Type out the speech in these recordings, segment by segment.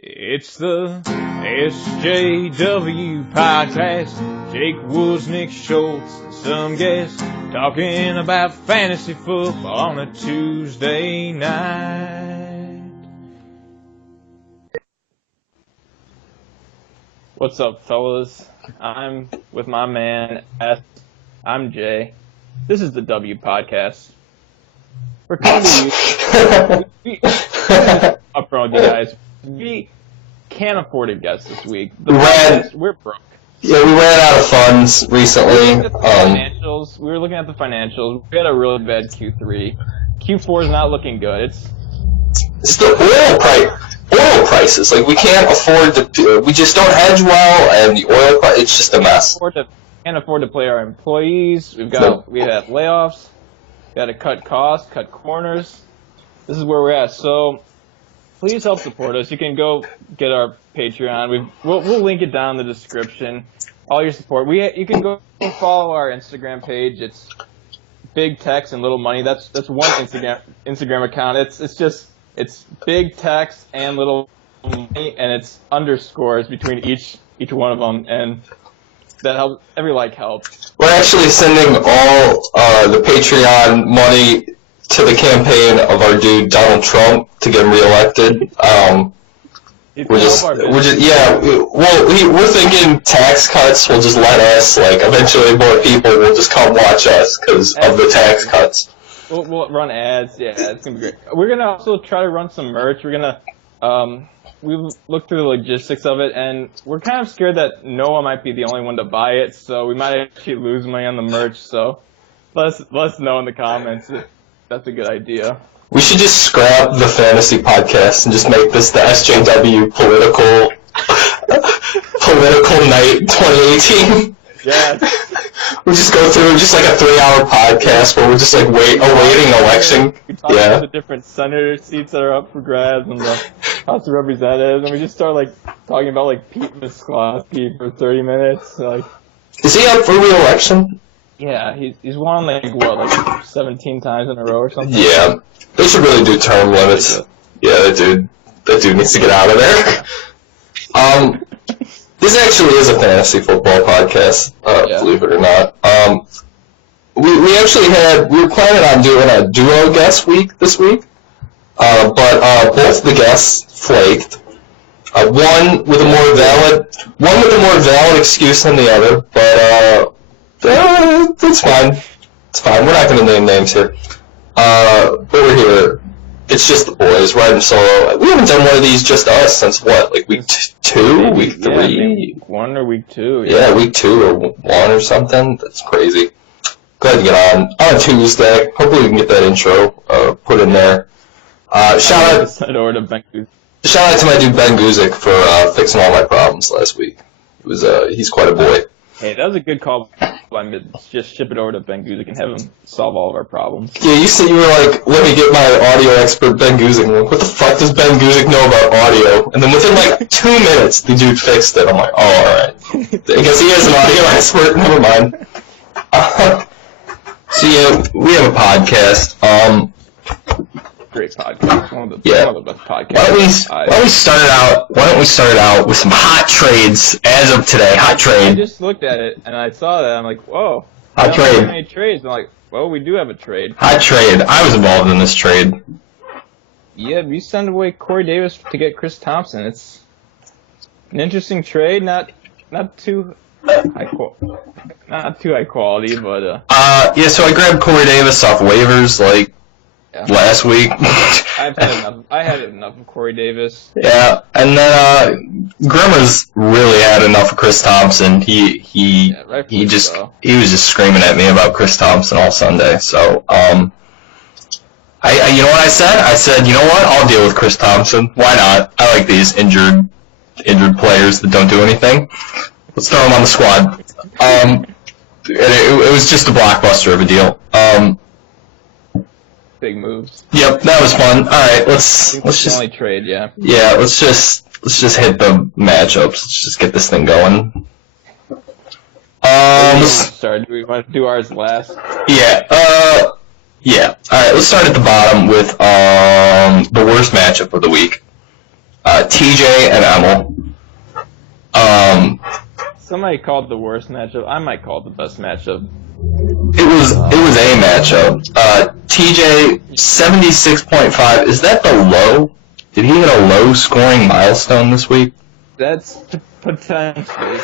It's the SJW Podcast. Jake Woods, Nick Schultz, and some guests talking about fantasy football on a Tuesday night. What's up, fellas? I'm with my man S. I'm Jay. This is the W Podcast. We're coming to you. Up front with you guys. We can't afford a guest this week. We're broke. Yeah, we ran out of funds recently. We were looking at the financials. We had a really bad Q3. Q4 is not looking good. It's the oil prices. Like, we can't afford to. We just don't hedge well, and the oil price. It's just a mess. Can't afford to pay our employees. We had layoffs. We got to cut costs, cut corners. This is where we're at. So please help support us. You can go get our Patreon. We'll link it down in the description. All your support. You can go follow our Instagram page. It's big text and little money. That's one Instagram account. It's big text and little money, and it's underscores between each one of them, and that helps. Every like helps. We're actually sending all the Patreon money to the campaign of our dude Donald Trump to get him reelected. We're thinking tax cuts will just let us, like, eventually more people will just come watch us because of the tax cuts. We'll run ads. Yeah, it's gonna be great. We're gonna also try to run some merch. We're gonna we've looked through the logistics of it, and we're kind of scared that Noah might be the only one to buy it, so we might actually lose money on the merch. So let us know in the comments if that's a good idea. We should just scrap the fantasy podcast and just make this the SJW political night 2018. Yeah. We'll just go through just like a 3-hour podcast where we're just like awaiting election. We talk about the different senator seats that are up for grabs and the House of Representatives, and we just start like talking about like Pete Misklowski for 30 minutes. Like, is he up for re-election? Yeah, he's won like 17 times in a row or something. Yeah, they should really do term limits. Yeah, that dude needs to get out of there. This actually is a fantasy football podcast, believe it or not. We were planning on doing a duo guest week this week, but both the guests flaked. One with a more valid excuse than the other, but it's fine. It's fine. We're not going to name names here. But we're here. It's just the boys riding solo. We haven't done one of these just us since what? Like week 2, week 3? Yeah, week 1 or week 2. Yeah, week 2 or 1 or something. That's crazy. Glad to get on a Tuesday. Hopefully we can get that intro put in there. Shout out to my dude Ben Guzik for fixing all my problems last week. He's quite a boy. Hey, that was a good call by me. Just ship it over to Ben Guzik and have him solve all of our problems. Yeah, you said you were like, let me get my audio expert Ben Guzik. I'm like, what the fuck does Ben Guzik know about audio? And then within like 2 minutes, the dude fixed it. I'm like, oh, alright. I guess he is an audio expert. Never mind. So yeah, we have a podcast. Great podcast. One of the best podcasts. Why don't we start it out with some hot trades as of today? Hot trade. I just looked at it and I saw that. I'm like, whoa. Hot trade. Have any trades? I'm like, well, we do have a trade. Hot trade. I was involved in this trade. Yeah, we sent away Corey Davis to get Chris Thompson. It's an interesting trade. Not too high quality, but yeah. So I grabbed Corey Davis off waivers last week. I had enough of Corey Davis. Yeah, and then Grimmer's really had enough of Chris Thompson. He was just screaming at me about Chris Thompson all Sunday. So I you know what I said? I said, you know what? I'll deal with Chris Thompson. Why not? I like these injured players that don't do anything. Let's throw him on the squad. It was just a blockbuster of a deal. Big moves. Yep, that was fun. All right, let's just only trade. Yeah. Yeah, let's just hit the matchups. Let's just get this thing going. Do we want to do ours last? Yeah. Yeah. All right, let's start at the bottom with the worst matchup of the week. TJ and Emil. Somebody called it the worst matchup. I might call it the best matchup. It was a matchup. TJ 76.5. Is that the low? Did he hit a low scoring milestone this week? That's potentially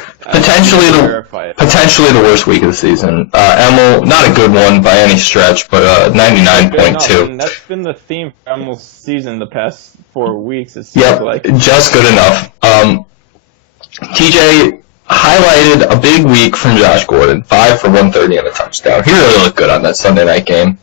the worst week of the season. Emil, not a good one by any stretch, but 99.2. That's been the theme for Emil's season the past 4 weeks. It seems like just good enough. TJ highlighted a big week from Josh Gordon, 5 for 130 and a touchdown. He really looked good on that Sunday night game.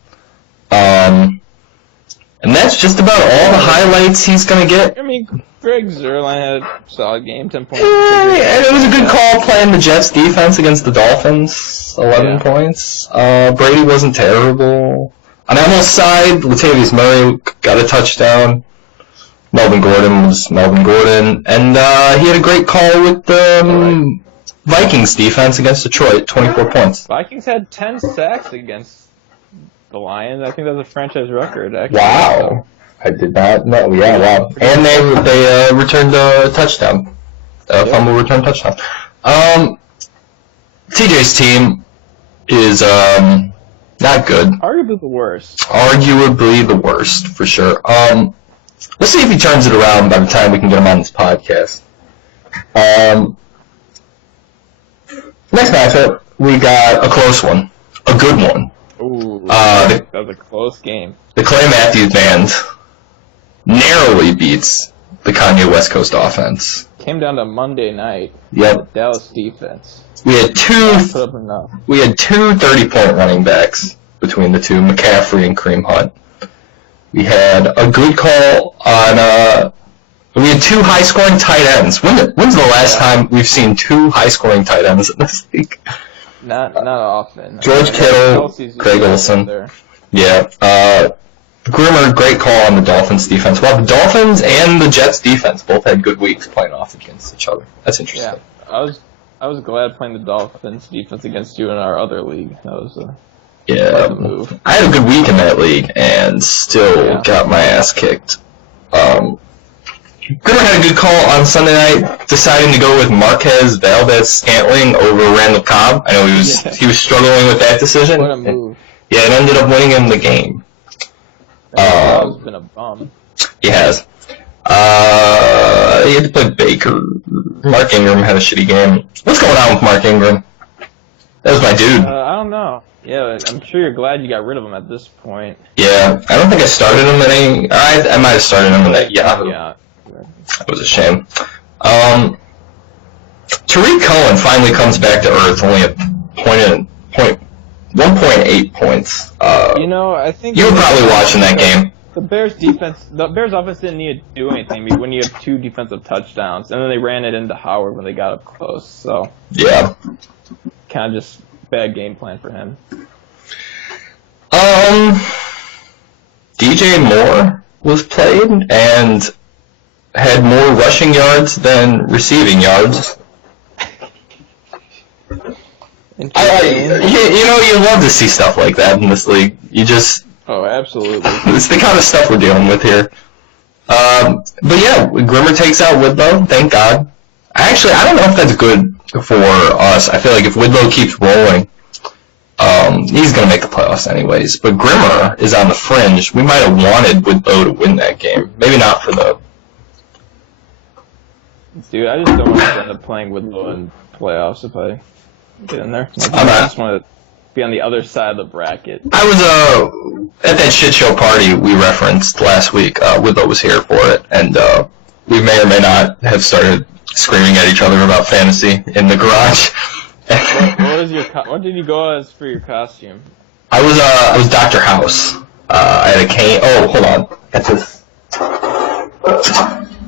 And that's just about all the highlights he's going to get. I mean, Greg Zuerlein had a solid game, 10 points. And it was a good call playing the Jets defense against the Dolphins, 11 points. Brady wasn't terrible. On Emil's side, Latavius Murray got a touchdown. Melvin Gordon was Melvin Gordon. And he had a great call with the Vikings defense against Detroit, 24 points. Vikings had 10 sacks against the Lions. I think that's a franchise record, actually. Wow. I did not know. Yeah, wow. And they returned a touchdown. Fumble return touchdown. TJ's team is not good. Arguably the worst. Arguably the worst, for sure. Let's see if he turns it around by the time we can get him on this podcast. Next matchup, we got a close one. A good one. Ooh, that was a close game. The Clay Matthews Band narrowly beats the Kanye West Coast offense. Came down to Monday night. Yep. Dallas defense. We had two 30-point running backs between the two, McCaffrey and Kareem Hunt. We had a good call on. We had two high-scoring tight ends. When's the last time we've seen two high-scoring tight ends in this league? Not often. George Kittle, Craig Olsen. Yeah. Grimmer, great call on the Dolphins defense. Well, the Dolphins and the Jets defense both had good weeks playing off against each other. That's interesting. Yeah, I was glad playing the Dolphins defense against you in our other league. That was a move. I had a good week in that league and still got my ass kicked. Grimmer had a good call on Sunday night, deciding to go with Marquez Valdez-Scantling over Randall Cobb. I know he was struggling with that decision. What a move. Yeah, it ended up winning him the game. Cobb's been a bum. He has. He had to play Baker. Mark Ingram had a shitty game. What's going on with Mark Ingram? That was my dude. I don't know. Yeah, I'm sure you're glad you got rid of him at this point. Yeah, I don't think I started him in any... I might have started him in that Yahoo. Yeah. It was a shame. Tariq Cohen finally comes back to earth, only at 1.8 points. I think... You were probably watching that game. The Bears offense didn't need to do anything when you have two defensive touchdowns, and then they ran it into Howard when they got up close, so... Yeah. Kind of just bad game plan for him. DJ Moore was played, and had more rushing yards than receiving yards. You love to see stuff like that in this league. Oh, absolutely. It's the kind of stuff we're dealing with here. But yeah, Grimmer takes out Woodlow, thank God. I don't know if that's good for us. I feel like if Woodlow keeps rolling, he's going to make the playoffs anyways. But Grimmer is on the fringe. We might have wanted Woodlow to win that game. Maybe not for the... Dude, I just don't want to end up playing Woodlow in playoffs if I get in there. I just want to be on the other side of the bracket. I was at that shit show party we referenced last week. Woodlow was here for it, and we may or may not have started screaming at each other about fantasy in the garage. What did you go as for your costume? I was Dr. House. I had a cane. Oh, hold on.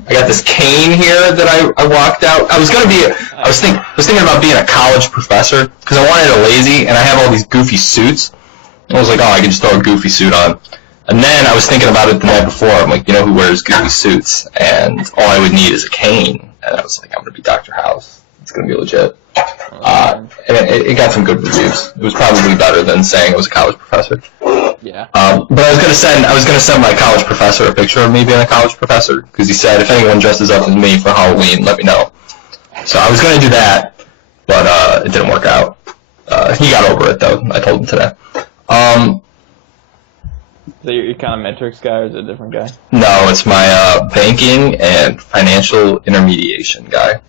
I got this cane here that I walked out. I was thinking about being a college professor because I wanted a lazy, and I have all these goofy suits. And I was like, I can just throw a goofy suit on. And then I was thinking about it the night before. I'm like, who wears goofy suits? And all I would need is a cane. And I was like, I'm going to be Dr. House. It's going to be legit. And it got some good reviews. It was probably better than saying I was a college professor. Yeah. But I was gonna send my college professor a picture of me being a college professor because he said if anyone dresses up as me for Halloween, let me know. So I was gonna do that, but it didn't work out. He got over it though. I told him today. So you're econometrics guy, or is it a different guy? No, it's my banking and financial intermediation guy.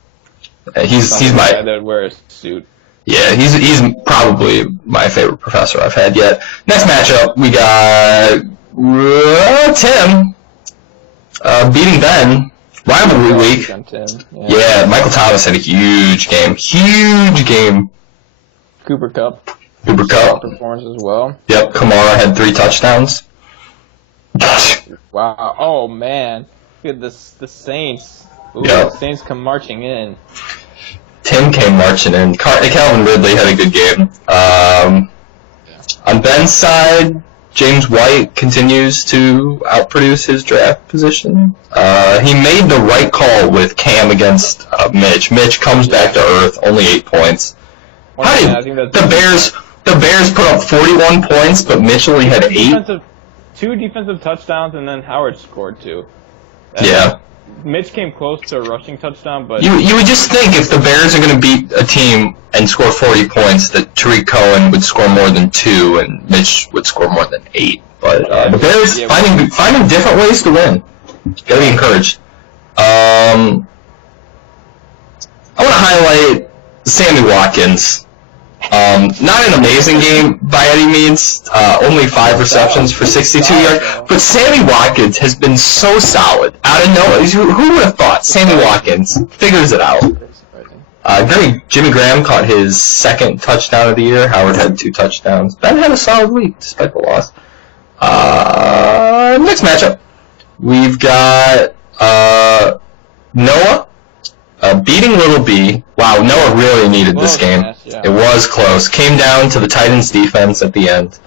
He's my guy that would wear a suit. Yeah, he's probably my favorite professor I've had yet. Next matchup, we got Tim beating Ben. Rivalry week. Yeah, Michael Thomas had a huge game. Cooper Kupp. Performance as well. Yep, Kamara had 3 touchdowns. Wow. Oh, man. Look at the Saints. Ooh, yep. The Saints come marching in. Tim came marching in. Calvin Ridley had a good game. On Ben's side, James White continues to outproduce his draft position. He made the right call with Cam against Mitch. Mitch comes back to earth, only 8 points. How did the Bears put up 41 points, but Mitch only had 8? 2 defensive touchdowns, and then Howard scored 2. Yeah. Mitch came close to a rushing touchdown, but... You would just think if the Bears are going to beat a team and score 40 points that Tariq Cohen would score more than 2 and Mitch would score more than 8. But the Bears finding different ways to win. Got to be encouraged. I want to highlight Sammy Watkins. Not an amazing game by any means. Only 5 receptions for 62 yards. But Sammy Watkins has been so solid. Out of nowhere. Who would have thought? Sammy Watkins figures it out. Jimmy Graham caught his 2nd touchdown of the year. Howard had 2 touchdowns. Ben had a solid week despite the loss. Next matchup. We've got Noah beating Little B. Wow, Noah really needed this game. Yeah. It was close. Came down to the Titans' defense at the end.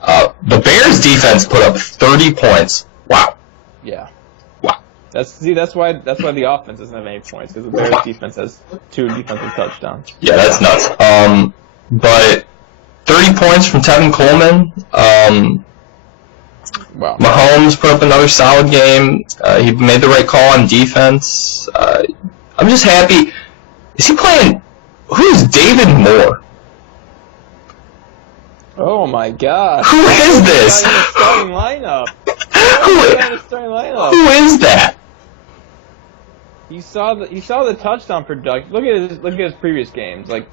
The Bears' defense put up 30 points. Wow. Yeah. Wow. That's why the offense doesn't have any points, because the Bears' defense has 2 defensive touchdowns. Yeah, that's nuts. But 30 points from Tevin Coleman. Wow. Mahomes put up another solid game. He made the right call on defense. I'm just happy. Is he playing? Who's David Moore? Oh my God! Who is this? Starting lineup. Who is that? You saw the touchdown production. Look at his previous games. Like,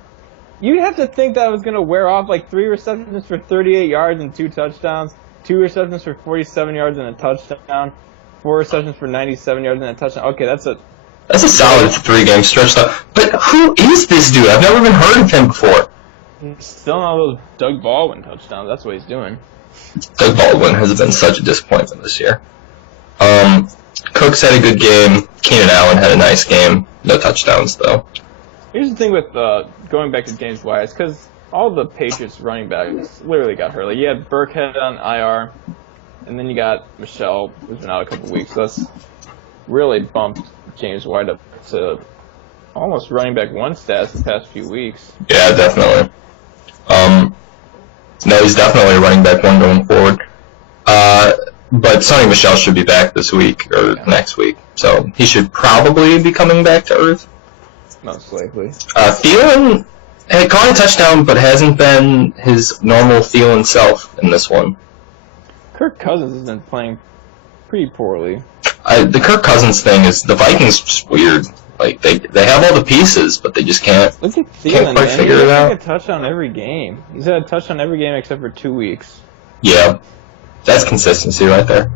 you'd have to think that was gonna wear off. Like 3 receptions for 38 yards and 2 touchdowns. 2 receptions for 47 yards and a touchdown. 4 receptions for 97 yards and a touchdown. Okay, that's a solid 3-game stretch, though. But who is this dude? I've never even heard of him before. Still not those Doug Baldwin touchdowns. That's what he's doing. Doug Baldwin has been such a disappointment this year. Cooks had a good game. Keenan Allen had a nice game. No touchdowns, though. Here's the thing with going back to James White. It's because all the Patriots running backs literally got hurt. Like, you had Burkhead on IR, and then you got Michelle, who's been out a couple weeks. So that's really bumped James White up to almost running back 1 stats the past few weeks. Yeah, definitely. No, he's definitely a running back 1 going forward. But Sonny Michel should be back this week or next week, so he should probably be coming back to earth. Most likely. Thielen had caught a touchdown, but hasn't been his normal Thielen self in this one. Kirk Cousins has been playing pretty poorly. The Kirk Cousins thing is the Vikings just weird. Like they have all the pieces, but they just can't. Look at Thielen, quite figure it out. He's had a touchdown every game. He's had a touchdown every game except for 2 weeks. Yeah, that's consistency right there.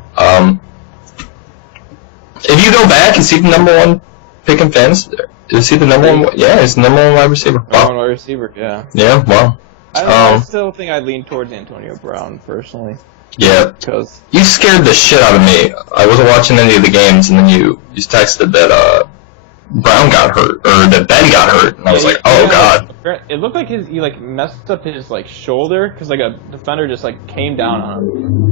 If you go back, is he the number 1 pick in fantasy? Is he the number 1? Yeah, he's the number 1 wide receiver. Wow. Number 1 wide receiver, yeah. Yeah, wow. I still think I'd lean towards Antonio Brown personally. Yeah, because you scared the shit out of me. I wasn't watching any of the games, and then you texted that Brown got hurt, or that Ben got hurt, and I was like, oh God. It looked like he messed up his shoulder because a defender just came down on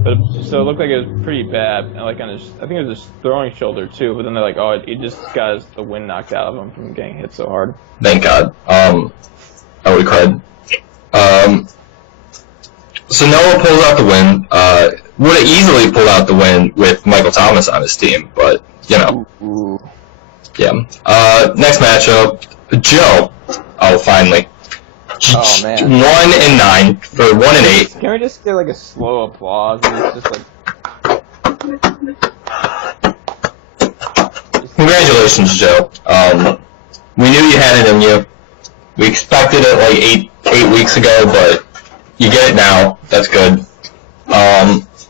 him, so it looked like it was pretty bad, and on his, I think it was his throwing shoulder too. But then they're like, oh, he just got the wind knocked out of him from getting hit so hard. Thank God. I would have cried. So Noah pulls out the win. Would have easily pulled out the win with Michael Thomas on his team, but, you know. Ooh. Yeah. Next matchup, Joe. Oh, finally. Oh, man. 1-9 for 1-8. Can we just get, like, a slow applause? And it's just, like... Congratulations, Joe. We knew you had it in you. We expected it, like, eight weeks ago, but you get it now. That's good.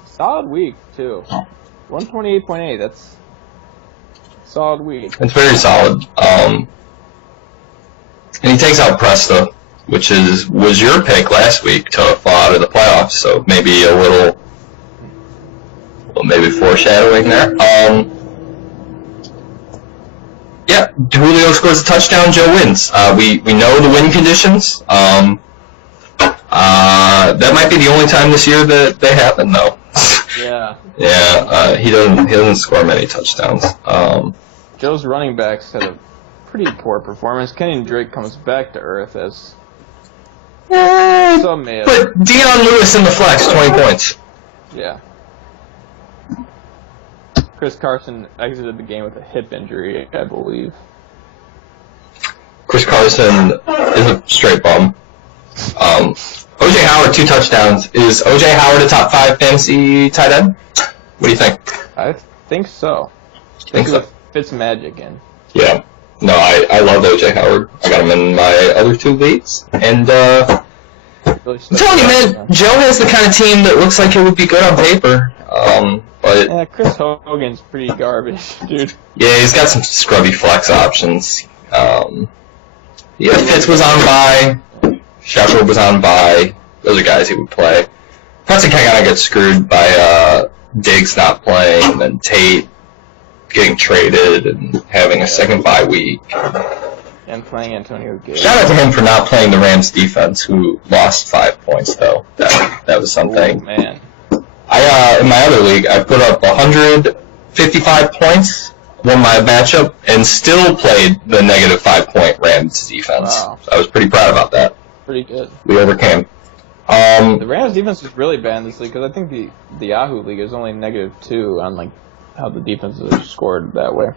Solid week, too. 128.8, that's... solid week. It's very solid. And he takes out Presta, which was your pick last week to fall out of the playoffs, so maybe a little maybe foreshadowing there. Yeah, Julio scores a touchdown, Joe wins. We know the win conditions. That might be the only time this year that they happen, though. Yeah. Yeah, he doesn't score many touchdowns. Joe's running backs had a pretty poor performance. Kenyon Drake comes back to earth as some may have. But Deion Lewis in the flex, 20 points. Yeah. Chris Carson exited the game with a hip injury, I believe. Chris Carson is a straight bum. O.J. Howard, 2 touchdowns. Is O.J. Howard a top 5 fantasy tight end? What do you think? I think so. Think so? Fits magic in. Yeah. No, I love O.J. Howard. I got him in my other 2 leagues. And, I'm telling you, man, Joe has the kind of team that looks like it would be good on paper. But yeah, Chris Hogan's pretty garbage, dude. Yeah, he's got some scrubby flex options. Yeah, Fitz was on bye. Shepard was on bye. Those are guys he would play. Plus, he kind of gets screwed by Diggs not playing, and then Tate getting traded and having a second bye week. And playing Antonio Gibson. Shout out to him for not playing the Rams defense, who lost 5 points, though. That was something. Oh, man. In my other league, I put up 155 points, won my matchup, and still played the negative 5-point Rams defense. Wow. So I was pretty proud about that. Pretty good. We overcame. The Rams defense is really bad in this league because I think the Yahoo league is only -2 on like how the defenses are scored that way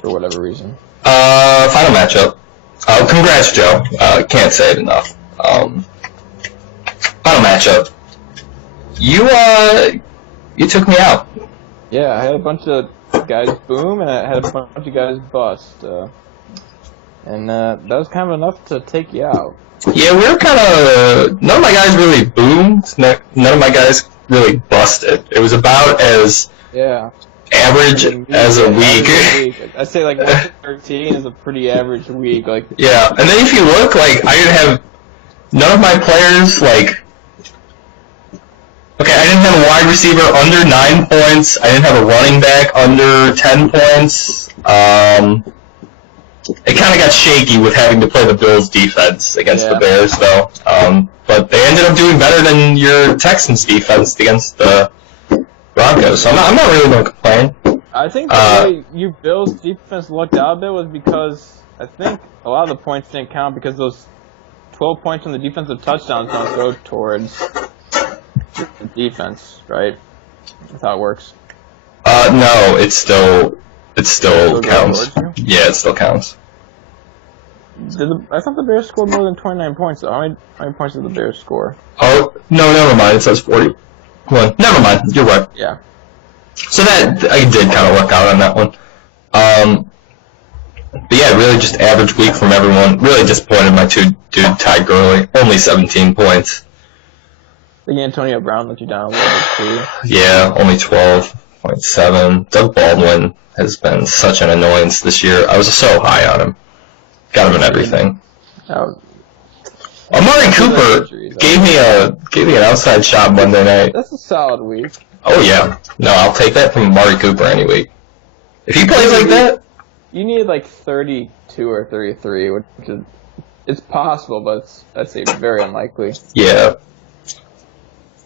for whatever reason. Final matchup. Congrats, Joe. Can't say it enough. Final matchup. You took me out. Yeah, I had a bunch of guys boom, and I had a bunch of guys bust. And that was kind of enough to take you out. Yeah, we were kind of... None of my guys really boomed. None of my guys really busted. It was about as average as a week. I'd say like 113 is a pretty average week. Like yeah, and then if you look, like, I didn't have... None of my players, like... Okay, I didn't have a wide receiver under 9 points. I didn't have a running back under 10 points. It kind of got shaky with having to play the Bills' defense against the Bears, though. But they ended up doing better than your Texans' defense against the Broncos. So I'm not really going to complain. I think the way you Bills' defense looked out a bit was because I think a lot of the points didn't count because those 12 points on the defensive touchdowns don't go towards the defense, right? That's how it works. No, it still counts. Yeah, it still counts. I thought the Bears scored more than 29 points, though. How many points did the Bears score? Oh, no, never mind. It says 41. Never mind. You're right. Yeah. So that, I did kind of work out on that one. But yeah, really just average week from everyone. Really disappointed my dude Ty Gurley. Only 17 points. I think Antonio Brown let you down a little bit, too. Yeah, only 12.7. Doug Baldwin has been such an annoyance this year. I was so high on him. Got him in everything. Amari Cooper gave me an outside shot Monday night. That's a solid week. Oh yeah. No, I'll take that from Amari Cooper any week. If he plays like that, you need like 32 or 33, which is it's possible, but I'd say very unlikely. Yeah.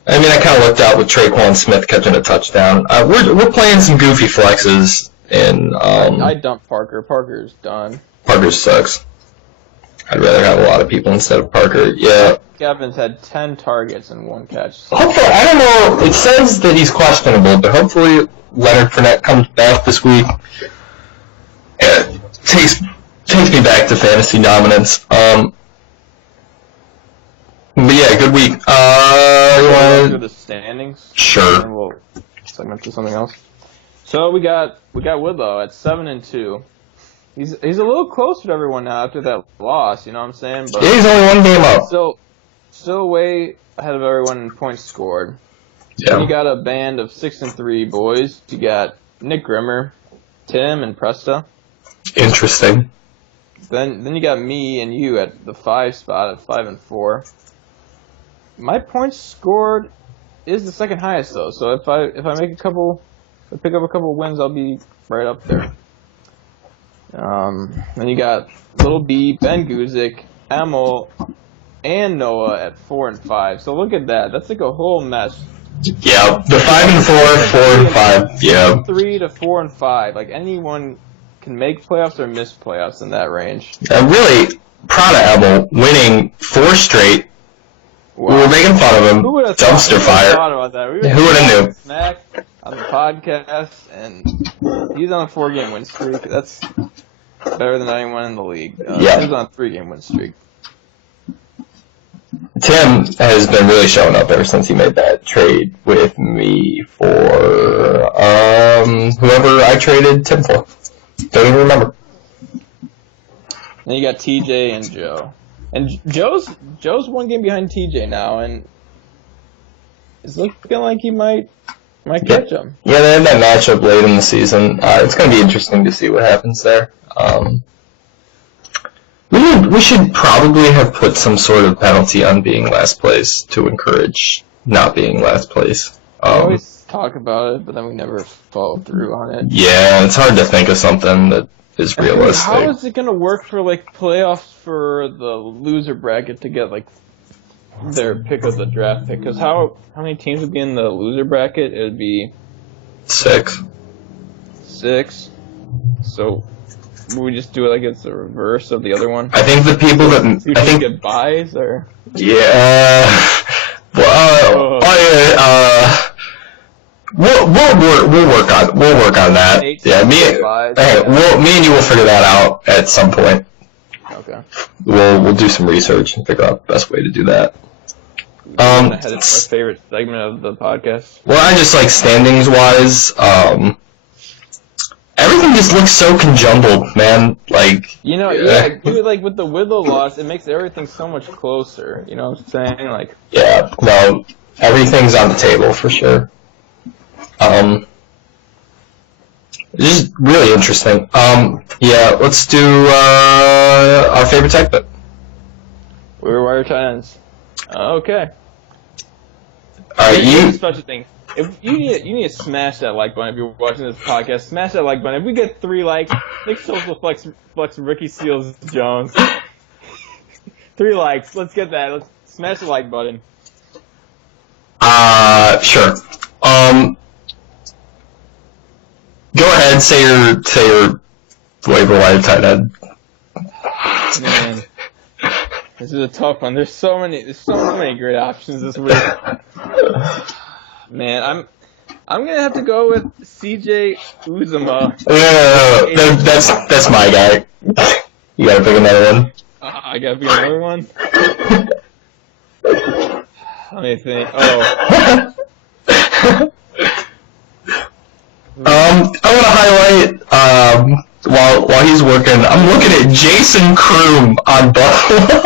I mean, I kind of looked out with Traquan Smith catching a touchdown. We're playing some goofy flexes, and I dumped Parker. Parker's done. Parker sucks. I'd rather have a lot of people instead of Parker. Yeah. Gavin's had 10 targets and 1 catch. So. Hopefully, I don't know. It says that he's questionable, but hopefully Leonard Fournette comes back this week. It takes me back to fantasy dominance. But yeah, good week. You want to do the standings? Sure. And we'll segment to something else. So we got Woodlow at 7-2. He's a little closer to everyone now after that loss. You know what I'm saying? But yeah, he's only 1 game up. Still way ahead of everyone in points scored. Yeah. Then you got a band of 6-3 boys. You got Nick Grimmer, Tim, and Presta. Interesting. Then you got me and you at the 5 spot at 5-4. My points scored is the second highest though. So if I pick up a couple wins, I'll be right up there. Then you got Little B, Ben Guzik, Emil, and Noah at 4 and 5. So look at that. That's like a whole mess. Yeah, the 5 and 4, 4 and 5. Yeah. 3 to 4 and 5. Like anyone can make playoffs or miss playoffs in that range. I'm really proud of Emil winning 4 straight. Wow. We were making fun of him. Dumpster fire. Who would have knew? Smack on the podcast, and he's on a 4-game win streak. That's better than anyone in the league. Yeah. He's on a 3-game win streak. Tim has been really showing up ever since he made that trade with me for whoever I traded Tim for. Don't even remember. Then you got TJ and Joe. And Joe's 1 game behind TJ now, and it's looking like he might catch him. Yeah, they had that matchup late in the season. It's going to be interesting to see what happens there. We should probably have put some sort of penalty on being last place to encourage not being last place. We always talk about it, but then we never follow through on it. Yeah, it's hard to think of something that is realistic. How is it going to work for like playoffs for the loser bracket to get like their pick of the draft pick? Because how many teams would be in the loser bracket? It would be 6. So would we just do it like it's the reverse of the other one? I think the people that I think get buys or We'll work on that. Yeah, me and you will figure that out at some point. Okay. We'll do some research and figure out the best way to do that. It's my favorite segment of the podcast. Well, I just like standings wise. Everything just looks so conjumbled, man. Like dude, like with the Whitlow loss, it makes everything so much closer. You know what I'm saying? Like no, everything's on the table for sure. This is really interesting. Let's do our favorite segment. We're wire tight ends. Okay. All right, you. Special thing. If you need to smash that like button if you're watching this podcast. Smash that like button. If we get 3 likes, Nick Schultz will flex Ricky Seals Jones. 3 likes. Let's get that. Let's smash the like button. Sure. Go ahead. Say your waiver wire tight end. Man, this is a tough one. There's so many great options this week. Man, I'm gonna have to go with CJ Uzomah. No, that's my guy. You gotta pick another one. I gotta pick another one. Let me think. I want to highlight while he's working. I'm looking at Jason Kroom on Buffalo.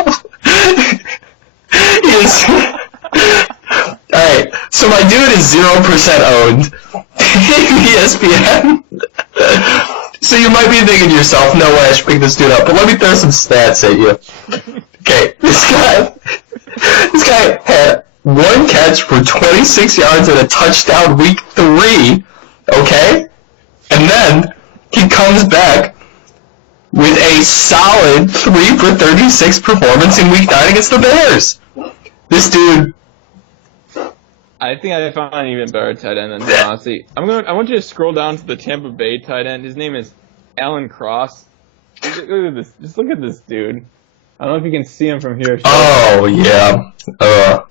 Alright, so my dude is 0% owned in ESPN. So you might be thinking to yourself, no way I should pick this dude up, but let me throw some stats at you. Okay, this guy had 1 catch for 26 yards and a touchdown week 3, okay? And then he comes back with a solid 3 for 36 performance in week 9 against the Bears. This dude... I think I found an even better tight end than him, honestly. I want you to scroll down to the Tampa Bay tight end. His name is Alan Cross. Look at this. Just look at this dude. I don't know if you can see him from here. Oh yeah.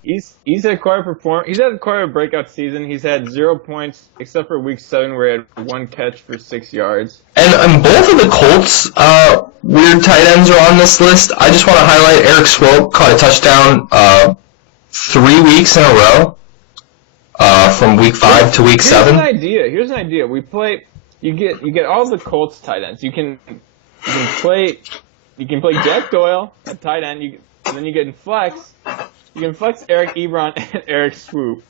He's had quite a breakout season. He's had 0 points except for week 7 where he had 1 catch for 6 yards. And both of the Colts weird tight ends are on this list. I just want to highlight Eric Swope caught a touchdown 3 weeks in a row from week 5 to week 7. Here's an idea. We play. You get all the Colts tight ends. You can play Jack Doyle at tight end. And then you get in flex. You can flex Eric Ebron and Eric Swoop.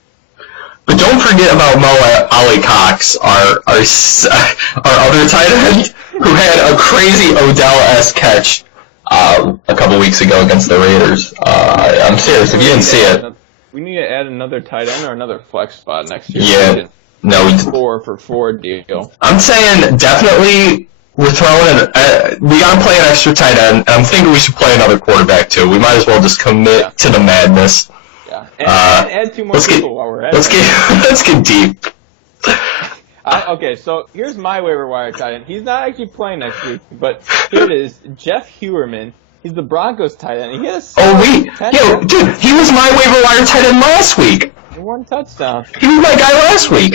But don't forget about Mo Ali Cox, our other tight end, who had a crazy Odell-esque catch a couple weeks ago against the Raiders. I'm serious. If you didn't see it, we need to add another tight end or another flex spot next year. Yeah, no, 4-for-4 deal. I'm saying definitely. We're throwing we gotta play an extra tight end, and I'm thinking we should play another quarterback too. We might as well just commit to the madness. Yeah, and add 2 more people while we're at it. Let's get deep. Okay, so here's my waiver wire tight end. He's not actually playing next week, but here it is. Jeff Hewerman. He's the Broncos tight end. He has dude, he was my waiver wire tight end last week. 1 touchdown. He was my guy last week.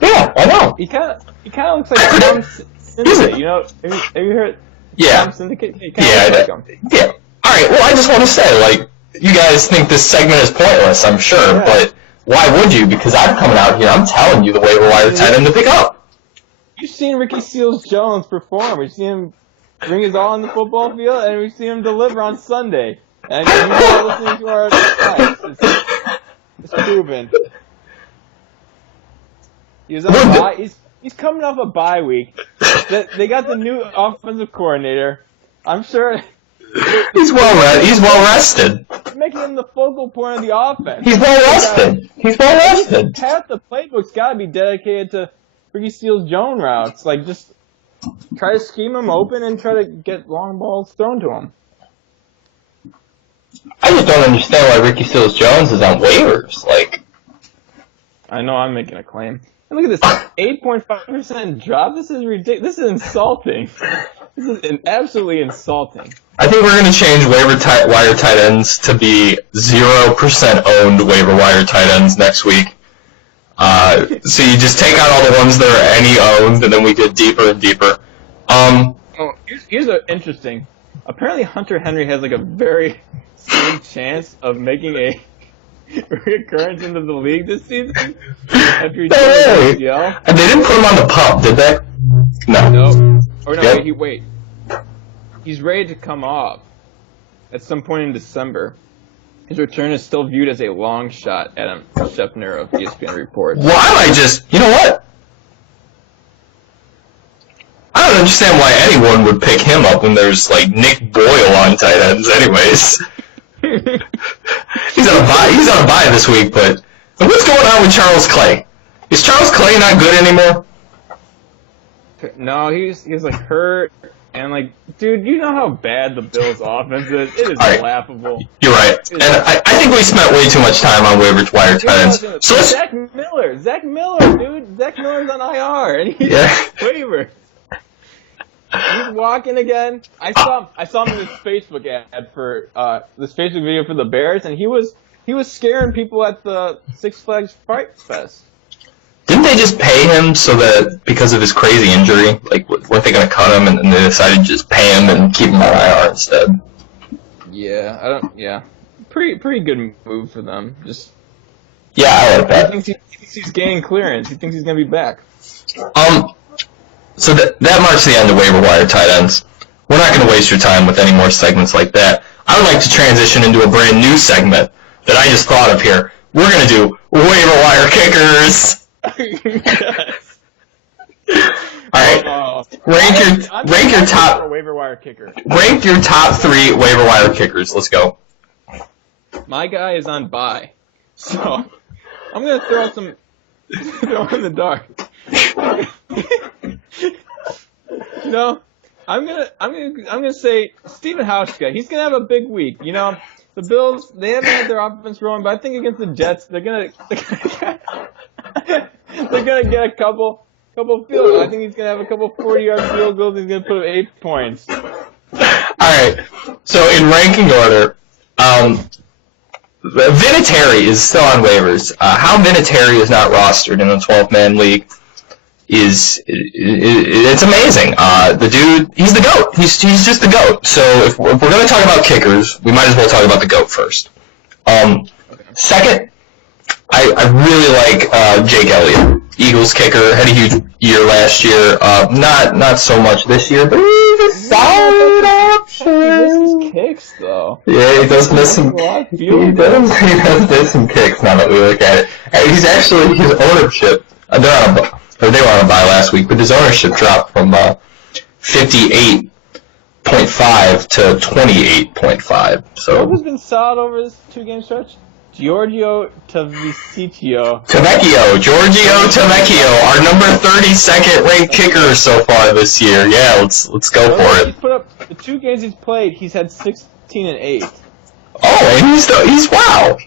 Yeah, I know. He kind of looks like Tom Syndicate. You know, have you heard? Yeah. Tom Syndicate. Yeah. All right. Well, I just want to say, like, you guys think this segment is pointless, I'm sure, but why would you? Because I'm coming out here, I'm telling you the waiver wire tight end to pick up. You've seen Ricky Seals-Jones perform. We've seen him bring his all on the football field, and we've seen him deliver on Sunday. And you are listening to our advice. It's proven. He was on bye. He's coming off a bye week. They got the new offensive coordinator. I'm sure he's well rested. Making him the focal point of the offense. He's well rested. Half the playbook's got to be dedicated to Ricky Seals-Jones routes. Like, just try to scheme him open and try to get long balls thrown to him. I just don't understand why Ricky Seals-Jones is on waivers. Like, I know I'm making a claim. And look at this, 8.5% drop. This is ridiculous. This is insulting. This is absolutely insulting. I think we're going to change waiver wire tight ends to be 0% owned waiver wire tight ends next week. So you just take out all the ones that are any owned, and then we get deeper and deeper. Here's an interesting. Apparently Hunter Henry has like a very slim chance of making a reoccurrence into the league this season. After he ACL. And they didn't put him on the pup, did they? No. Or no, wait. He's ready to come off at some point in December. His return is still viewed as a long shot, Adam Schefter of ESPN reports. Why am I just... You know what? I don't understand why anyone would pick him up when there's, like, Nick Boyle on tight ends anyways. He's on a bye this week, but what's going on with Charles Clay? Is Charles Clay not good anymore? No, he's like hurt, and like, dude, you know how bad the Bills' offense is. It is laughable. You're right, and I think we spent way too much time on waiver wire tight ends. So Zach Miller, dude, Zach Miller's on IR, and he's waiver. He's walking again. I saw him in this Facebook ad for this Facebook video for the Bears, and he was scaring people at the Six Flags Fright Fest. Didn't they just pay him so that because of his crazy injury, like weren't they going to cut him, and they decided to just pay him and keep him on IR instead? Yeah, pretty good move for them. I like that. He thinks he's gaining clearance. He thinks he's going to be back. So that marks the end of waiver wire tight ends. We're not going to waste your time with any more segments like that. I would like to transition into a brand new segment that I just thought of here. We're going to do waiver wire kickers. Yes. All right. Rank your top waiver wire kicker. Rank your top 3 waiver wire kickers. Let's go. My guy is on bye, so I'm going to throw in the dark. I'm gonna say Stephen Hauschka. He's gonna have a big week. You know, the Bills, they haven't had their offense rolling, but I think against the Jets, they're gonna get a couple field goals. I think he's gonna have a couple 40-yard field goals. He's gonna put up 8 points. Alright, so in ranking order, Vinatieri is still on waivers. How Vinatieri is not rostered in a 12-man league it's amazing. The dude, he's the GOAT. He's just the GOAT. So if we're going to talk about kickers, we might as well talk about the GOAT first. Second, I really like Jake Elliott, Eagles kicker. Had a huge year last year. Not so much this year, but he's a solid option. He misses kicks though. Yeah, he does miss some. He does miss some kicks. Now that we look at it, and he's actually his ownership. They were on a bye last week, but his ownership dropped from 58.5 to 28.5. So who's been solid over this 2-game stretch? Giorgio Giorgio Tavecchio, our number 32nd ranked kicker so far this year. Yeah, let's go for it. He's put up the 2 games he's played. He's had 16 and 8. Oh, and he's wow.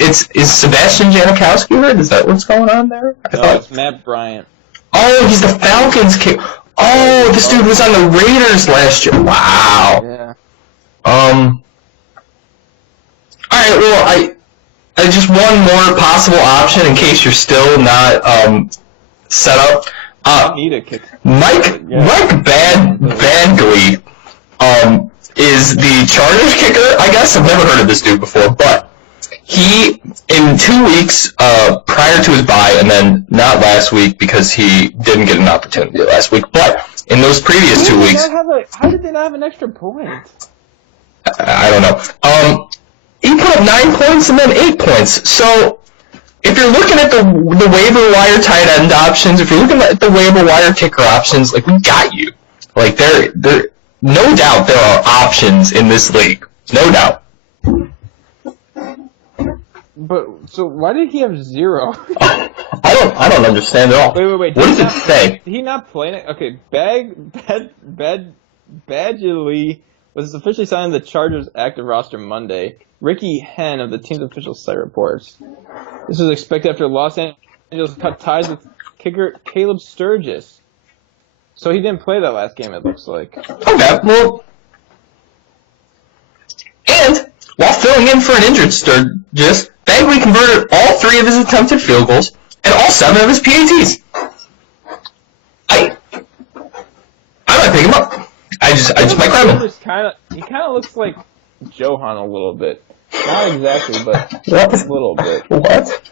Is Sebastian Janikowski hurt? Is that what's going on there? It's Matt Bryant. Oh, he's the Falcons kicker. Oh, this dude was on the Raiders last year. Wow. Yeah. All right. Well, I just one more possible option in case you're still not set up. Need a kick. Mike Badgley is the Chargers kicker. I guess I've never heard of this dude before, but he, in 2 weeks prior to his bye, and then not last week because he didn't get an opportunity last week, but in those previous 2 weeks... How did they not have an extra point? I don't know. He put up 9 points and then 8 points. So, if you're looking at the waiver wire tight end options, if you're looking at the waiver wire kicker options, like, we got you. Like, there, no doubt there are options in this league. No doubt. But so why did he have 0? I don't understand at all. Wait. What does it say? Did he not play it? Okay, Badgley was officially signed to the Chargers active roster Monday. Ricky Henn of the team's official site reports. This was expected after Los Angeles cut ties with kicker Caleb Sturgis. So he didn't play that last game, it looks like. Okay, well, and while filling in for an injured Sturgis, Bagley converted all 3 of his attempted field goals and all 7 of his PATs. I might pick him up. I just might grab him. He kind of looks like Johan a little bit. Not exactly, but what? A little bit. What?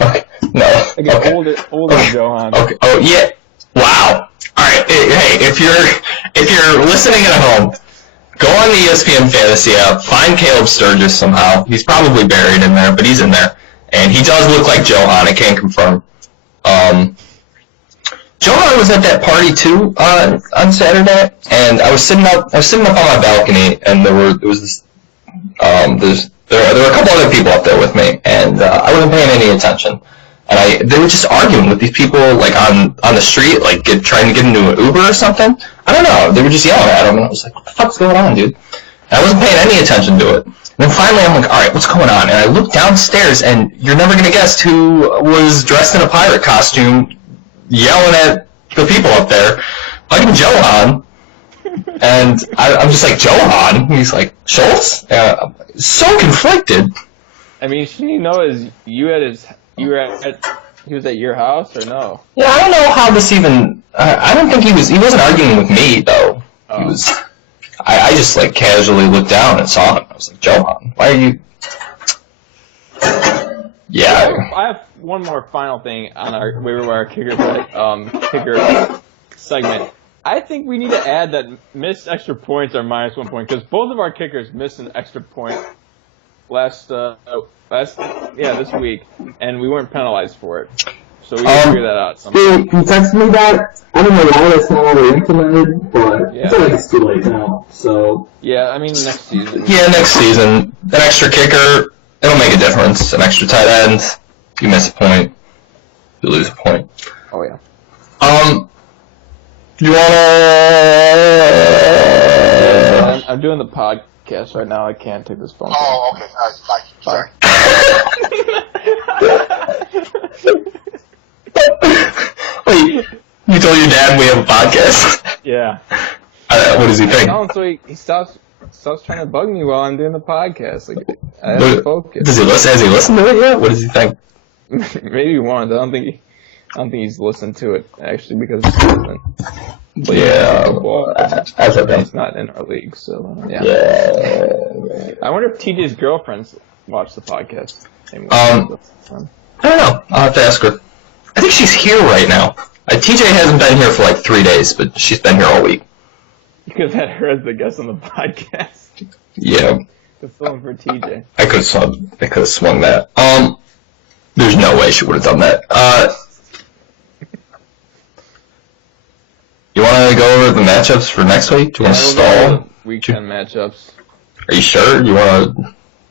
Okay. No. Like an older Johan. Okay. Oh yeah. Wow. All right. Hey, if you're listening at home, go on the ESPN Fantasy app, find Caleb Sturgis somehow. He's probably buried in there, but he's in there. And he does look like Johan, I can confirm. Johan was at that party too on Saturday, and I was sitting up on my balcony, and there were a couple other people up there with me, and I wasn't paying any attention. And they were just arguing with these people, like, on the street, like, trying to get into an Uber or something. I don't know. They were just yelling at him, and I was like, what the fuck's going on, dude? And I wasn't paying any attention to it. And then finally, I'm like, all right, what's going on? And I look downstairs, and you're never going to guess who was dressed in a pirate costume yelling at the people up there, like Johan. And I'm just like, Johan? He's like, Schultz? So conflicted. I mean, shouldn't you know he was at your house, or no? Yeah, I don't know how this even... I don't think he wasn't arguing with me, though. Oh. He was... I just, like, casually looked down and saw him. I was like, Johan, why are you... Yeah. I have one more final thing on our waiver wire kicker segment. I think we need to add that missed extra points are -1 point, because both of our kickers missed an extra point this week, and we weren't penalized for it. So we need to figure that out somehow. Dude, you texted me that. I don't know why that's not already implemented, but I feel like it's too late now. So yeah, I mean next season. Yeah, next season. An extra kicker, it'll make a difference. An extra tight end, you miss a point, you lose a point. Oh yeah. You wanna? I'm doing the podcast right now. I can't take this phone call. Oh, okay. All right, bye. Sorry. Wait, you told your dad we have a podcast? Yeah. What does he think? No, so he stops trying to bug me while I'm doing the podcast. Like, I have to focus. Does he listen? Has he listened to it yet? What does he think? Maybe once. I don't think he's listened to it actually because he doesn't. But that's okay. He's not in our league, so yeah. I wonder if TJ's girlfriends watch the podcast. I don't know. I'll have to ask her. I think she's here right now. TJ hasn't been here for like 3 days, but she's been here all week. You could have had her as the guest on the podcast. Yeah. To film for TJ. I could have swung that. There's no way she would have done that. You want to go over the matchups for next week? Do you want to stall? Weekend matchups. Are you sure? You want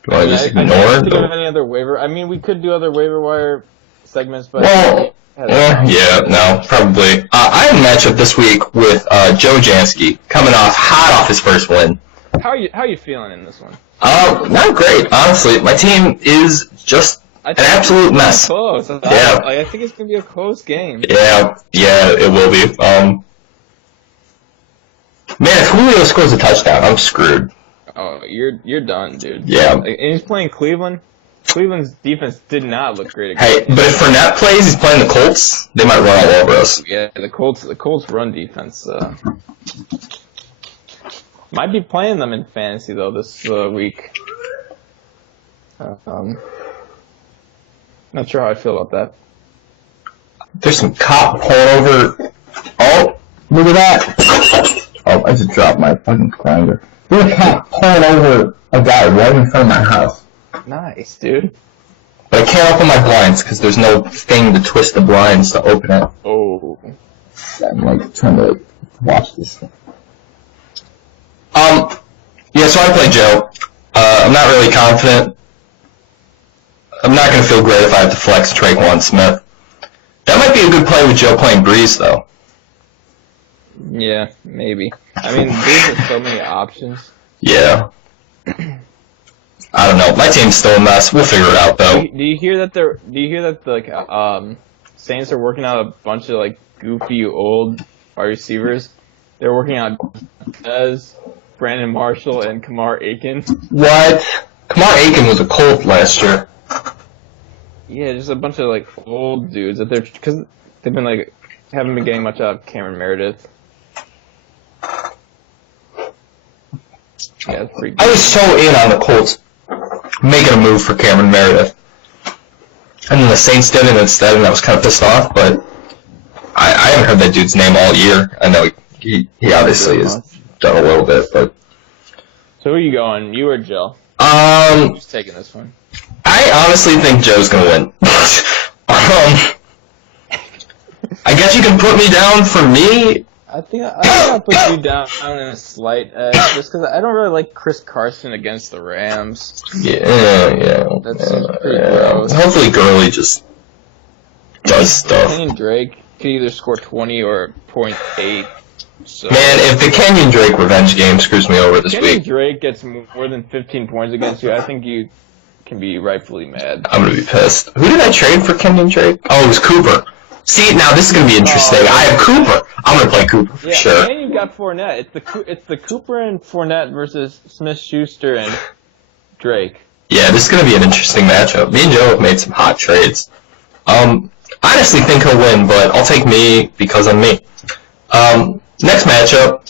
to just ignore it? Any other waiver? I mean, we could do other waiver wire segments, but probably. I have a matchup this week with Joe Jansky coming hot off his first win. How are you feeling in this one? Not great, honestly. My team is just an absolute mess. Close. Yeah. I think it's gonna be a close game. Yeah, it will be. Man, if Julio scores a touchdown, I'm screwed. Oh, you're done, dude. Yeah. And he's playing Cleveland. Cleveland's defense did not look great. Hey, but if Fournette plays, he's playing the Colts. They might run all over us. Yeah, the Colts run defense. Might be playing them in fantasy though this week. Not sure how I feel about that. There's some cop pulling over. Oh, look at that! Oh, I just dropped my fucking grinder. There's a cop pulling over a guy right in front of my house. Nice, dude. But I can't open my blinds because there's no thing to twist the blinds to open it. Oh. I'm like trying to watch this thing. Yeah, so I play Joe. I'm not really confident. I'm not going to feel great if I have to flex Traquan Smith. That might be a good play with Joe playing Breeze, though. Yeah, maybe. I mean, Breeze has so many options. Yeah. I don't know. My team's still a mess. We'll figure it out, though. Do you hear that the Saints are working out a bunch of like goofy old wide receivers? They're working out Dez, Brandon Marshall, and Kamar Aiken. What? Kamar Aiken was a Colt last year. Yeah, just a bunch of like old dudes that because they've been like haven't been getting much out of Cameron Meredith. Yeah, it's pretty good. I was so in on the Colts making a move for Cameron Meredith. And then the Saints did it instead, and I was kind of pissed off, but I haven't heard that dude's name all year. I know he obviously has done a little bit, but... So who are you going? You or Joe? Who's taking this one? I honestly think Joe's gonna win. I guess you can put me down for me. I think I'll put you down in a slight edge, just because I don't really like Chris Carson against the Rams. Yeah. That's pretty gross. Hopefully Gurley just does stuff. Kenyon Drake could either score 20 or 0.8. So. Man, if the Kenyon Drake revenge game screws me over this week. Kenyon Drake gets more than 15 points against you, I think you can be rightfully mad. I'm going to be pissed. Who did I trade for Kenyon Drake? Oh, it was Cooper. See, now this is going to be interesting. I have Cooper. I'm going to play Cooper for sure. And you've got Fournette. It's the Cooper and Fournette versus Smith-Schuster and Drake. Yeah, this is going to be an interesting matchup. Me and Joe have made some hot trades. I honestly think he'll win, but I'll take me because I'm me. Next matchup,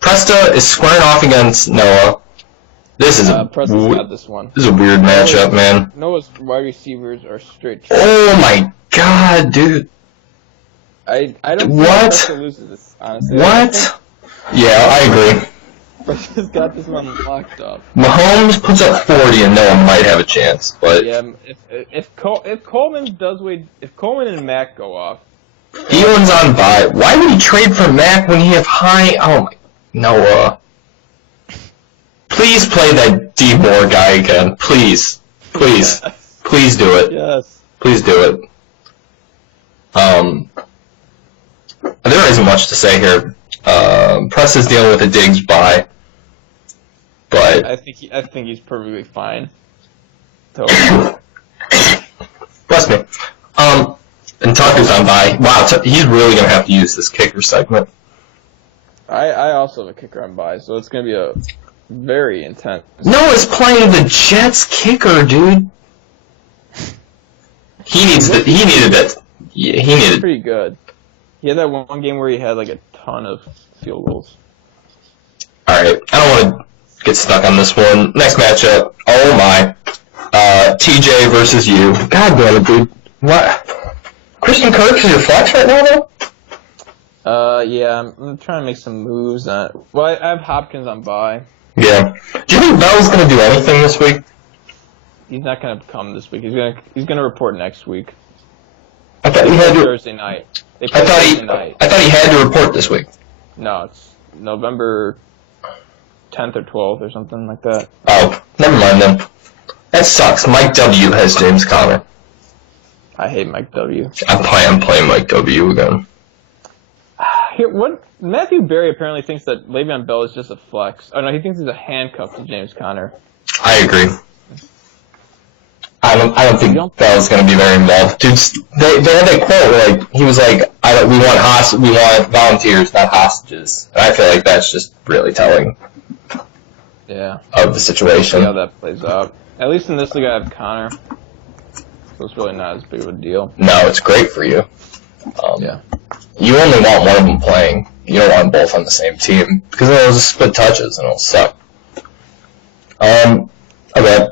Presta is squaring off against Noah. Presta's got this one. This is a weird matchup, man. Noah's wide receivers are straight. Oh my god, dude. I don't what? think Presta loses this, honestly. What? Yeah, I agree. Presta's got this one locked up. Mahomes puts up 40 and Noah might have a chance, but yeah, if Coleman and Mac go off. Elan's on bye. Why would he trade for Mac when he have high? Oh my, Noah. Please play that D Moore guy again, please, please, please do it. Yes. Please do it. There isn't much to say here. Press is dealing with a Diggs bye, but I think he's perfectly fine. Bless me. And Tucker's on bye. Wow, he's really gonna have to use this kicker segment. I also have a kicker on bye, so it's going to be a very intense. Noah's playing the Jets kicker, dude. He needed pretty good. He had that one game where he had like a ton of field goals. Alright, I don't want to get stuck on this one. Next matchup, oh my. TJ versus you. God damn it, dude. What? Christian Kirk is your flex right now, though? Yeah, I'm trying to make some moves. I have Hopkins on bye. Yeah. Do you think Bell's going to do anything this week? He's not going to come this week. He's gonna report next week. I thought he had to. Thursday night. I thought he had to report this week. No, it's November 10th or 12th or something like that. Oh, never mind then. That sucks. Mike W has James Conner. I hate Mike W. I'm playing Mike W again. Matthew Berry apparently thinks that Le'Veon Bell is just a flex. Oh no, he thinks he's a handcuff to James Conner. I agree. I don't think Bell's going to be very involved. Dude, they had that quote where like, he was like, we want volunteers, not hostages. And I feel like that's just really telling. Yeah. Of the situation. See how that plays out. At least in this league I have Connor. So it's really not as big of a deal. No, it's great for you. Yeah. You only want one of them playing. You don't want them both on the same team. Because then it'll just split touches and it'll suck. Okay.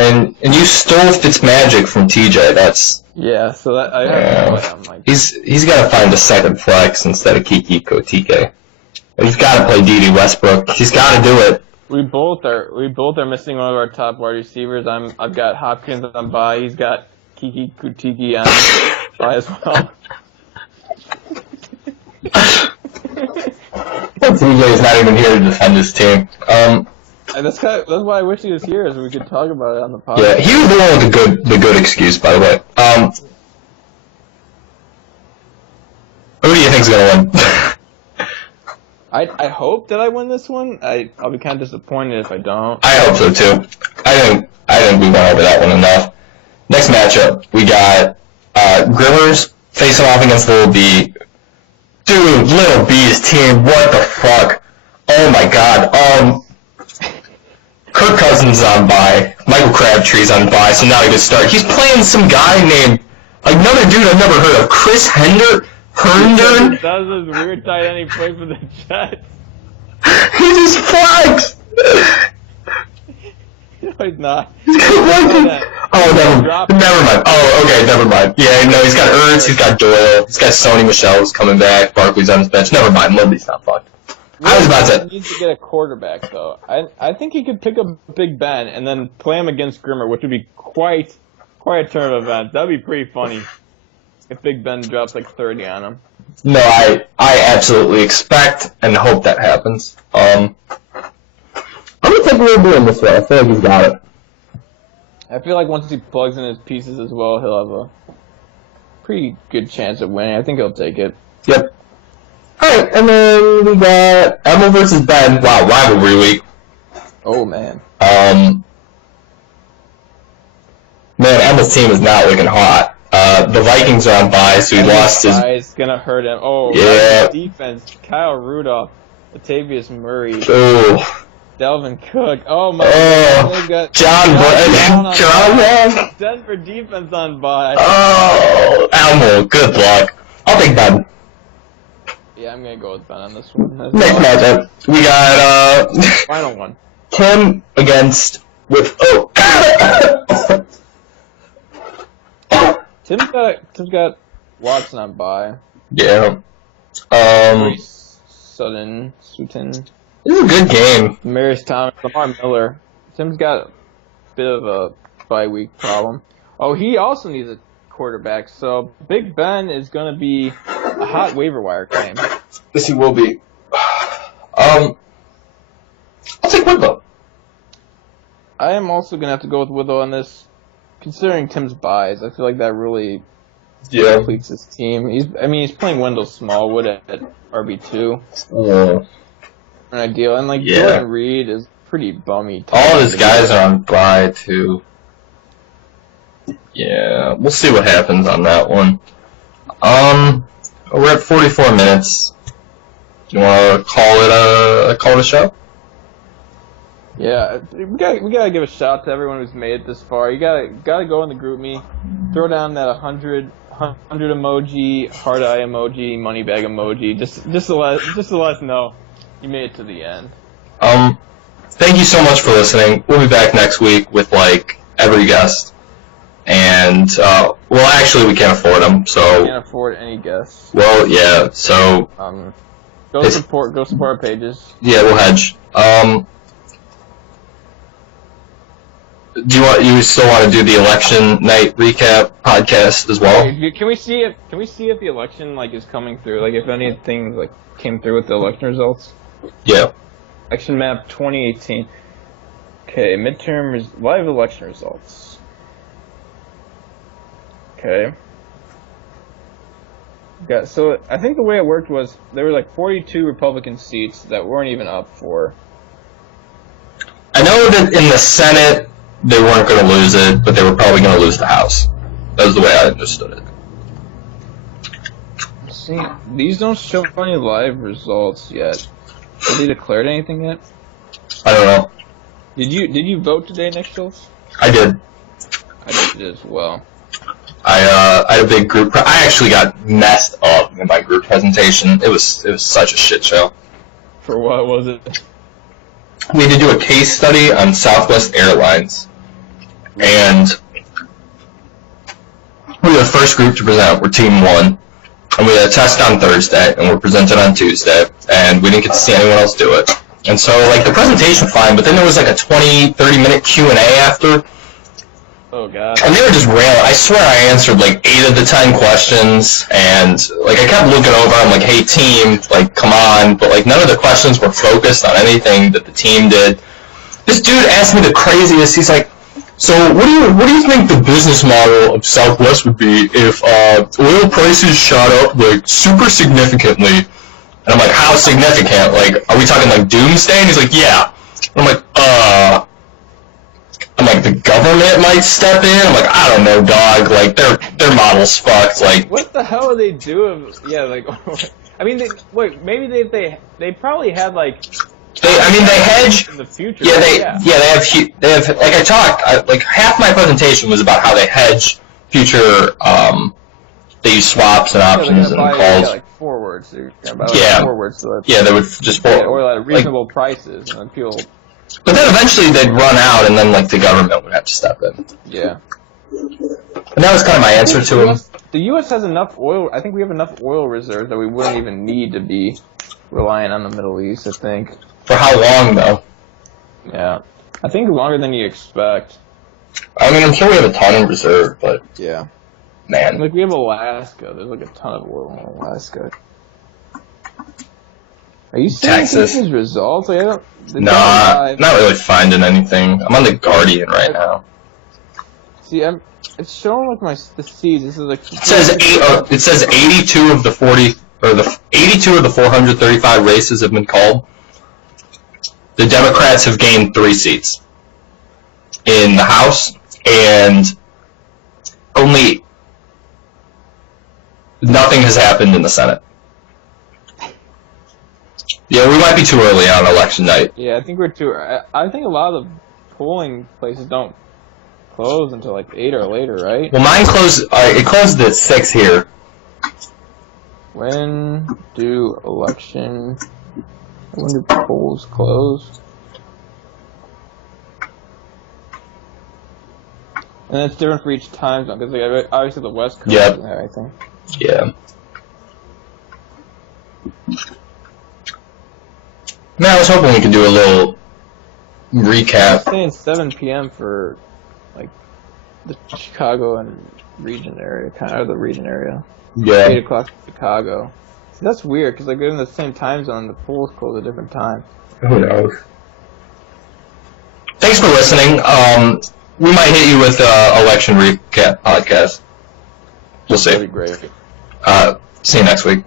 And you stole Fitzmagic from TJ. That's so that I'm like he's got to find a second flex instead of Kiki Kotike. He's got to play D.D. Westbrook. He's got to do it. We both are missing one of our top wide receivers. I've got Hopkins on bye. He's got Kiki Kutiki on bye as well. TJ's not even here to defend his team. That's why I wish he was here, so we could talk about it on the podcast. Yeah, he was the one with the good excuse, by the way. Who do you think's gonna win? I hope that I win this one. I'll be kind of disappointed if I don't. I hope so too. I think we went over that one enough. Next matchup, we got Grimmers facing off against Little B. Dude, Little B's team, what the fuck? Oh my god. Kirk Cousins on bye. Michael Crabtree's on bye, so now he gets started. He's playing some guy named another dude I've never heard of, Chris Herndon. That was this weird tight end he played for the Jets. He just flexed. No, he's not. Oh, never mind. Oh, okay, never mind. Yeah, no, he's got Ertz, he's got Doyle, he's got Sony Michel's coming back, Barkley's on his bench. Never mind, Lindy's not fucked. I was about to. He needs to get a quarterback, though. I think he could pick up Big Ben and then play him against Grimmer, which would be quite a turn of events. That'd be pretty funny if Big Ben drops like 30 on him. No, I absolutely expect and hope that happens. I'm gonna take Little B in this way. I feel like he's got it. I feel like once he plugs in his pieces as well, he'll have a pretty good chance of winning. I think he'll take it. Yep. Alright, and then we got Emil versus Ben. Wow, rivalry week. Oh, man. Man, Emil's team is not looking hot. The Vikings are on bye, so he lost his... It's gonna hurt him. Oh, yeah. Defense. Kyle Rudolph, Latavius Murray, Oh. Delvin Cook. Oh, my God. Got John Brown. Denver defense on bye. Oh, Emil, good luck. I'll take Ben. Yeah, I'm gonna go with Ben on this one. Next matchup, we got final one. Tim against Tim's got Watson on bye. Yeah. Sutton. This is a good game. Marius Thomas, Lamar Miller. Tim's got a bit of a bye week problem. Oh, he also needs a quarterback. So Big Ben is gonna be a hot waiver wire claim. Yes, he will be. I'll take Whitlow. I am also going to have to go with Withrow on this, considering Tim's buys. I feel like that really completes his team. He's playing Wendell Smallwood at RB2. Yeah. An ideal. And, Jordan Reed is pretty bummy. All his guys are on bye, too. Yeah, we'll see what happens on that one. We're at 44 minutes. You want to call it a show? Yeah, we gotta give a shout out to everyone who's made it this far. You gotta go in the group me, throw down that 100 emoji, heart eye emoji, money bag emoji, just to let us know you made it to the end. Thank you so much for listening. We'll be back next week with like every guest, and well, actually we can't afford them, so we can't afford any guests. Well, yeah, so go support our pages. Yeah, we'll hedge. Do you still want to do the election night recap podcast as well? Can we see if the election like is coming through? Like if anything like came through with the election results? Yeah. Election map 2018. Okay, live election results. Okay. So I think the way it worked was there were like 42 Republican seats that weren't even up for. I know that in the Senate they weren't going to lose it, but they were probably going to lose the House. That was the way I understood it. See, these don't show any live results yet. Have they declared anything yet? I don't know. Did you vote today, Nick Schultz? I did. I did as well. I had a big group. I actually got messed up in my group presentation. It was such a shit show. For what was it? We had to do a case study on Southwest Airlines, and we were the first group to present. We're Team 1, and we had a test on Thursday, and we're presented on Tuesday, and we didn't get to see anyone else do it. And so, like, the presentation was fine, but then there was like a 20, 30-minute Q&A after. Oh, God. And they were just railing. I swear I answered like 8 of the 10 questions, and like I kept looking over. I'm like, "Hey, team, like, come on!" But like none of the questions were focused on anything that the team did. This dude asked me the craziest. He's like, "So what do you think the business model of Southwest would be if oil prices shot up like super significantly?" And I'm like, "How significant? Like, are we talking like doomsday?" And he's like, "Yeah." And I'm like, the government might step in. I'm like, I don't know, dog. Like, their model's fucked. Like, what the hell are they doing? Yeah, like, I mean, maybe they probably had like. They hedge in the future. Yeah, they have. Like I talked, like half my presentation was about how they hedge future. They use swaps and options and calls. Like forwards. They're gonna buy forwards. So yeah, they would just get oil at reasonable prices, and then people. But then eventually they'd run out, and then like the government would have to step in. Yeah. And that was kind of my answer to him. The U.S. has enough oil. I think we have enough oil reserves that we wouldn't even need to be relying on the Middle East. I think. For how long, though? Yeah, I think longer than you expect. I mean, I'm sure we have a ton in reserve, but yeah, man, like we have Alaska. There's like a ton of oil in Alaska. Are you seeing these results? Like, not really finding anything. I'm on the Guardian right now. See, it's showing like the seeds. This is like it says 82 of the 40 or the 82 of the 435 races have been called. The Democrats have gained 3 seats in the House, and only nothing has happened in the Senate. Yeah, we might be too early on election night. Yeah, I think we're too. I think a lot of the polling places don't close until like 8 or later, right? Well, mine closed. It closed at 6 here. When do polls close? And it's different for each time zone because obviously the West Coast yep. and everything. Yeah. Man, I was hoping we could do a little recap. I'm saying 7 p.m. for like the Chicago and region area, kind of the region area. Yeah. 8 o'clock in Chicago. See, that's weird because like they're in the same time zone. The polls close at different times. Who knows? Thanks for listening. We might hit you with election recap podcast. We'll see. That'd be great. See you next week.